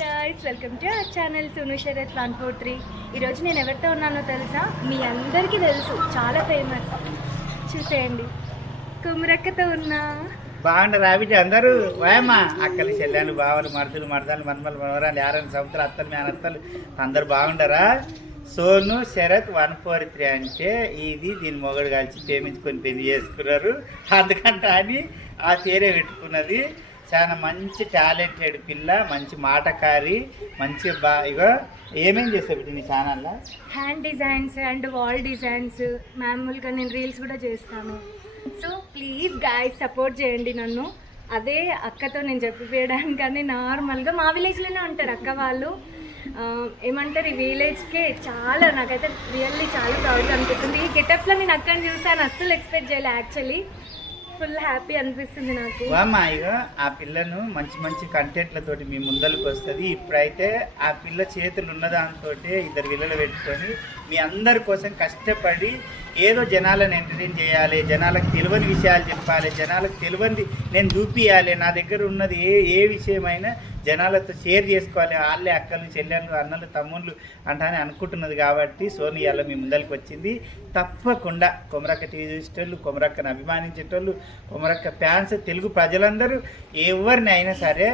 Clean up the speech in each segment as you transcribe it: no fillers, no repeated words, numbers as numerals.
Guys welcome to our channel Sonu Sharath 143. ఈరోజు నేను ఎవరితో ఉన్నానో తెలుసా? మీ అందరికీ తెలుసు, చాలా ఫేమస్. చూసేయండి, కుమరక్కతో ఉన్నా. బాగుంటారు రాబిట్టి అందరూ వాయమ్మ అక్కలు చెల్లెలు బావలు మరదలు మన్మలు మనవరాలు 6 సంవత్సరాలు అత్తలు మేనత్తలు అందరు బాగుంటారా? సోను శరత్ 143 అంటే ఇది దీని మొగడు కలిసి ప్రేమించుకొని పెళ్లి చేసుకున్నారు. అందుకంటే అని ఆ పేరే పెట్టుకున్నది. చాలా మంచి టాలెంటెడ్ పిల్ల, మంచి మాటకారి, మంచి ఇగో ఏమేం చేస్తావు నీ ఛానల్లో? Hand designs and wall designs, మామూలుగా నేను రీల్స్ కూడా చేస్తాను. సో ప్లీజ్ గాయ్స్ సపోర్ట్ చేయండి నన్ను. అదే అక్కతో నేను చెప్పిపోయడానికని నార్మల్గా మా విలేజ్లోనే ఉంటారు అక్క వాళ్ళు. ఏమంటారు, ఈ విలేజ్కే చాలా నాకైతే రియల్లీ చాలా ప్రౌడ్గా అనిపిస్తుంది. ఈ గెటప్లో నేను అక్కని చూసాను, అస్సలు ఎక్స్పెక్ట్ చేయలే. యాక్చువల్లీ ఫుల్ హ్యాపీ అనిపిస్తుంది నాకు. వామ్మా ఇక ఆ పిల్లను మంచి మంచి కంటెంట్లతోటి మీ ముందరకు వస్తుంది. ఇప్పుడైతే ఆ పిల్ల చేతులు ఉన్నదాంతో 2 పిల్లలు పెట్టుకొని మీ అందరి కోసం కష్టపడి ఏదో జనాలను ఎంటర్టైన్ చేయాలి, జనాలకు తెలియని విషయాలు చెప్పాలి, జనాలకు తెలియంది నేను చూపించాలి, నా దగ్గర ఉన్నది ఏ విషయమైనా జనాలతో షేర్ చేసుకోవాలి, వాళ్ళే అక్కలు చెల్లెళ్ళు అన్నలు తమ్ముళ్ళు అంటానే అనుకుంటున్నది. కాబట్టి సోను ఇవాళ మీ ముందరికి వచ్చింది. తప్పకుండా కొమరక్క టీవీ చూసేటోళ్ళు, కొమరక్కను అభిమానించేటోళ్ళు, కొమరక్క ఫ్యాన్స్, తెలుగు ప్రజలందరూ ఎవరిని అయినా సరే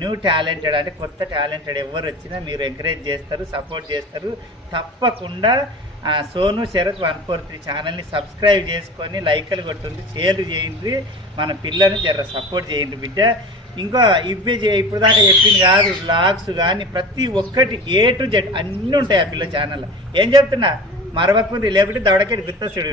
న్యూ టాలెంటెడ్ అంటే కొత్త టాలెంటెడ్ ఎవరు వచ్చినా మీరు ఎంకరేజ్ చేస్తారు, సపోర్ట్ చేస్తారు. తప్పకుండా సోను శరత్ 143 ఛానల్ని సబ్స్క్రైబ్ చేసుకొని లైక్లు కొట్టుంది, షేర్ చేయండి, మన పిల్లల్ని జర సపోర్ట్ చేయండి బిడ్డ. ఇంకా ఇవే ఇప్పుడు దాకా చెప్పింది కాదు, వ్లాగ్స్ కానీ ప్రతి ఒక్కటి A to Z అన్నీ ఉంటాయి ఆ పిల్ల ఛానల్లో. ఏం చెప్తున్నా మరవకుంది, లేకపోతే దవడకెళ్ళి గుర్తొస్తాడు.